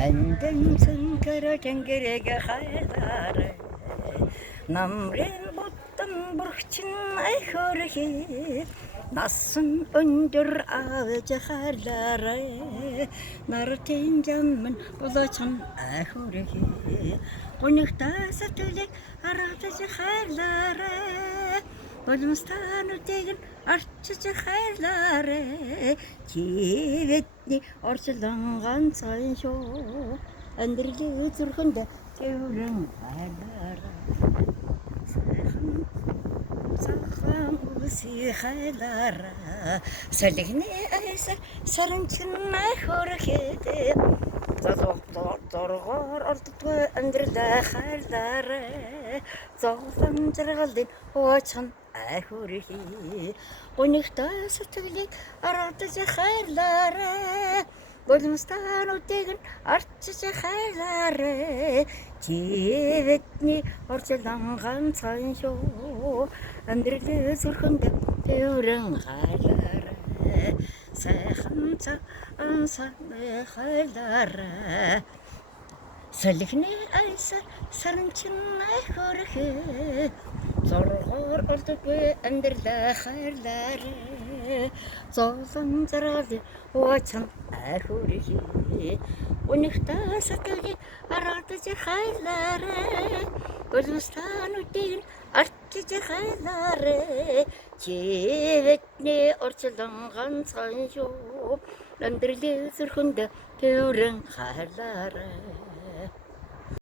Әндімсің кірі тәңгерегі қайлары, намрен бұттың бұрқчын ай көрге, насын өндір ağacı қарлары, нартен жамын бұлачын ай көрге, қонықтасы төлек аратыжы қарлары, болмыстан өтеген артчыжы қарлары, кебетне орчыланған сайын шоқ, әндірге түргенде теурің қарлары, сақлам ұлысы қайлары, сәлігіне әйсі сәрінчін ай көркеді, зорғар ортықлы әндірді қайлары, зоғлан жырғалден оғачын ай көркеді, қонықтасы түлек аратыжы қайлары, болмыстан өтеген артчыжы қайлары, кебетне орчыланған сайын шоқ, әндірді сүркінді теурің қайлары, сайқын саны қайлары, сәлігіне айса сарынчын ай көрге, зорғар ортықлы әндірді қайлары, зоғлан жаралды оғачын ай көрге, қонықтасы төлек аратыжы қайлары, болмыстан өтеген артчыжы қайлары, кебетне орчыланған сайын шоқ, әндірді сүркінді теурің қайлары.